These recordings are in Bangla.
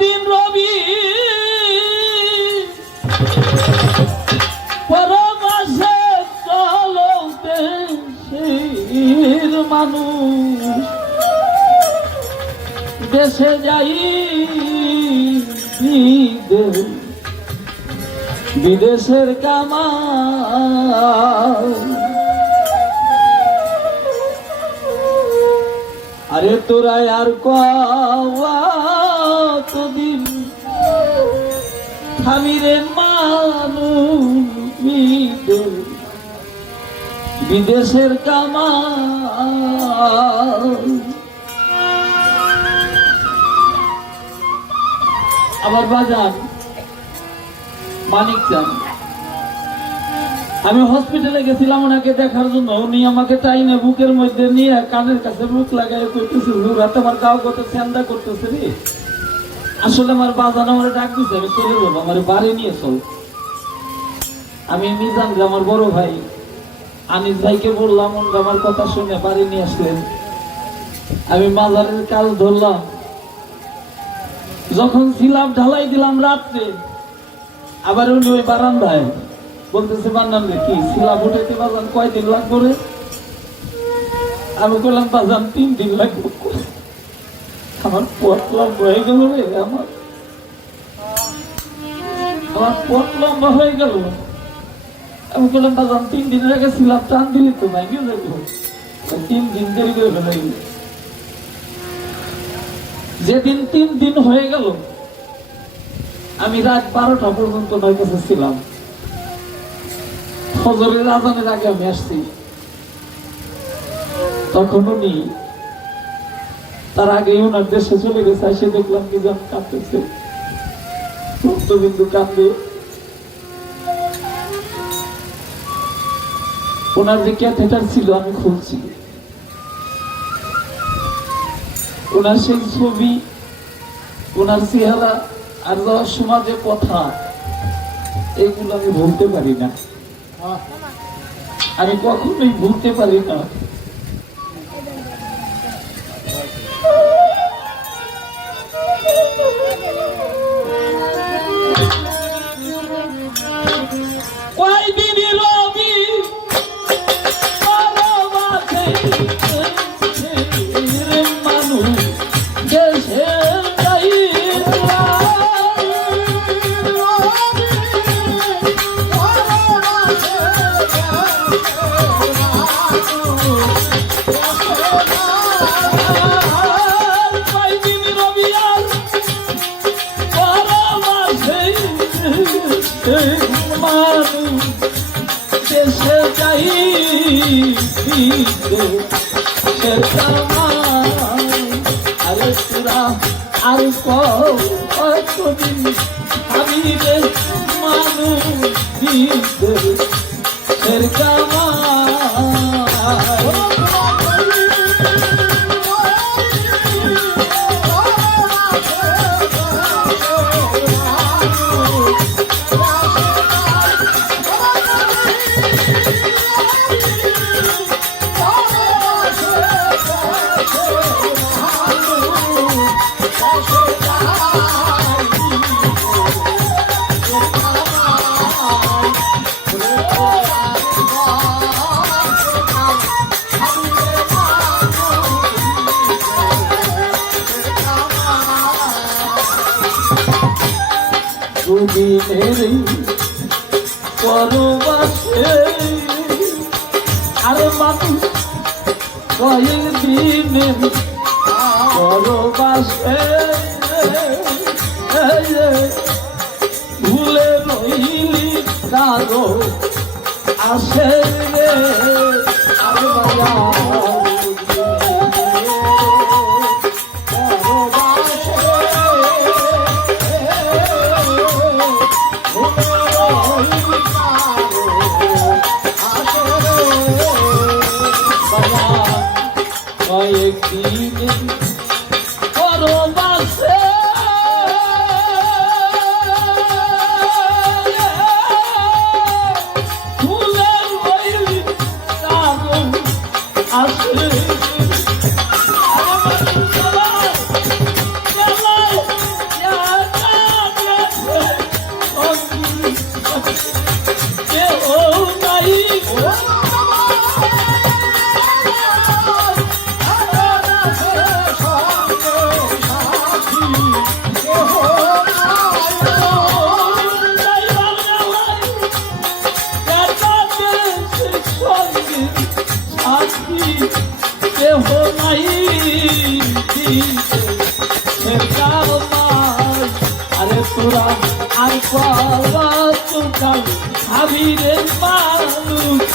কয়দিন রবি পরমাসে চলতে মানুষ দেশে যাই বিদেশের কামাল। আরে তোরা আর কতদিন থামিরে মানুষ বিদেশের কামাল। আমার বাজার মানিক চান, আমি হসপিটালে গেছিলাম ওনাকে দেখার জন্য। উনি আমাকে টাইনে বুকের মধ্যে নিয়ে কানের কাছে মুখ লাগাই করতেছে, তোমার গাও কত ঠান্ডা করতেছে রে। আসলে আমার বাজার আমার ডাক দিচ্ছে, আমি চলে যাবো, আমার বাড়ি নিয়ে চল। আমি মিজান আমার বড় ভাই আনিস ভাইকে বললাম, আমার কথা শুনে বাড়ি নিয়ে আসলেন। আমি মাজারের কাজ ধরলাম, যখন ছিলাম ঢালাই দিলাম রাত্রে, আবার উনি ওই বারান্দায় বলতেছে, বান্নান রে কি শিলা উঠাইতে বাজান কয়দিন লাগবো রে? আমি বললাম বাজান 3 দিন লাগবো। আমার পথ লম্বা হয়ে গেল রে, আমার পথ লম্বা হয়ে গেল। আমি বললাম বাজান 3 দিনের আগে ছিলাম টান দিলি তো নাই গিয়ে যাবো, 3 দিন দেরি করে ফেলাই। যেদিন 3 দিন হয়ে গেল, আমি রাত 12টা পর্যন্ত ওনার কাছে ছিলাম। ফজরের আজানের আগে আমি আসছি, তখন উনি তার আগে ওনার দেশে চলে গেছে। এসে দেখলাম কি যেন কাঁদতেছে, রক্তবিন্দু কাঁদে। ওনার যে ক্যাথেটার ছিল আমি খুলছি, ওনার সেই ছবি, ওনার চেহারা আর সমাজে কথা, এগুলো আমি ভুলতে পারি না, আমি কখনোই ভুলতে পারি না। কয়দিন রবি মানুষ দেশে মানুষ দেশে যাই আরে তোরা আর কতদিন আমি মানুষ দেশের কামাল। দুদিনের পরবাসে আরে মানুষ কয়েকদিনের পরবাসে ভুলে রইলি কারো আসে রে আরে বাবা কয়েকদিন পরবাসে ফুলের রইলি কারো আসে নাই আরে তোরা আর কাল খাবি রে মানুষ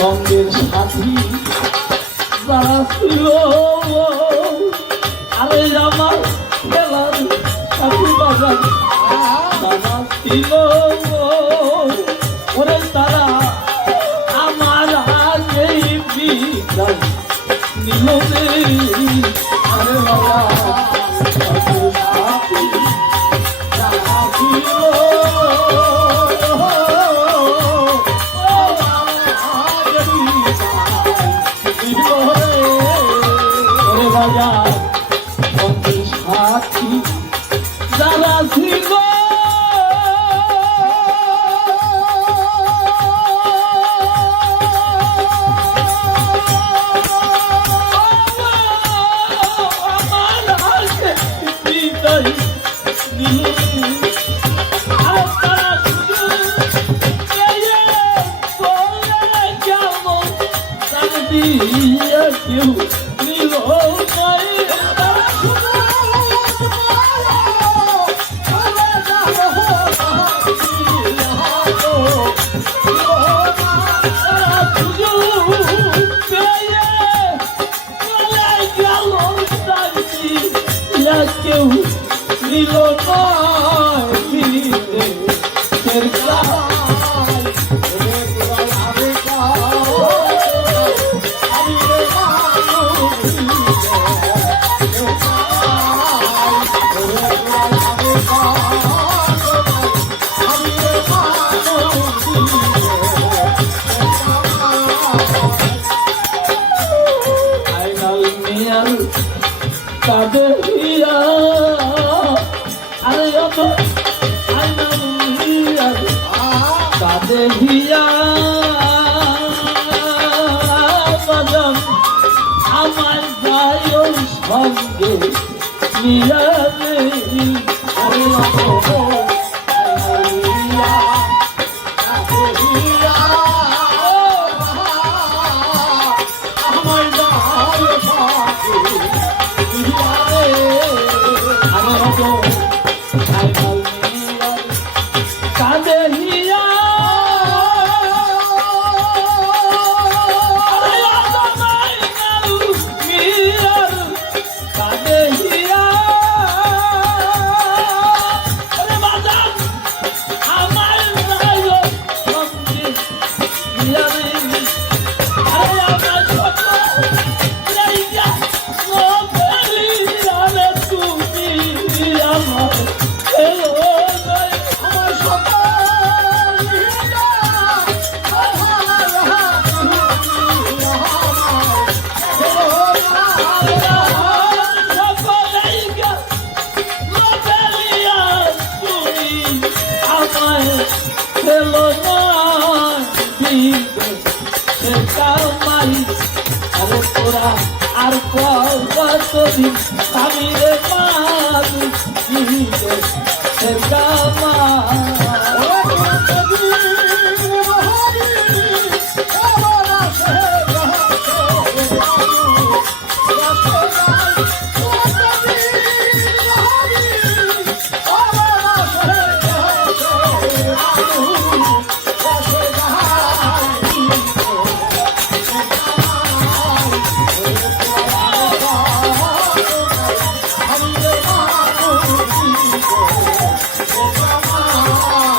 সঙ্গের সাথী যারা ছিল আরে আমার খেলার সাথী বাজার তারা ছিল ওরে তারা আমার আগেই বিদায় নিল রে আরে বাবা সঙ্গের সাথী যারা ছিল সাথী যারা ছিল কেউ নিল কেউ নিল কাদের হিয়া আরে কাদের হিয়া বাদাম আমার গায়ের সঙ্গে নিয়া রে আরে আর কতদিন আমি রে Oh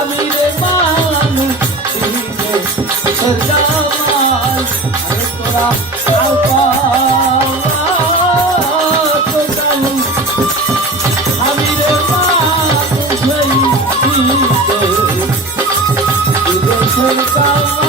আমি রে মানুষ জামাল তোরা আমি রে মানুষ দেশের কাম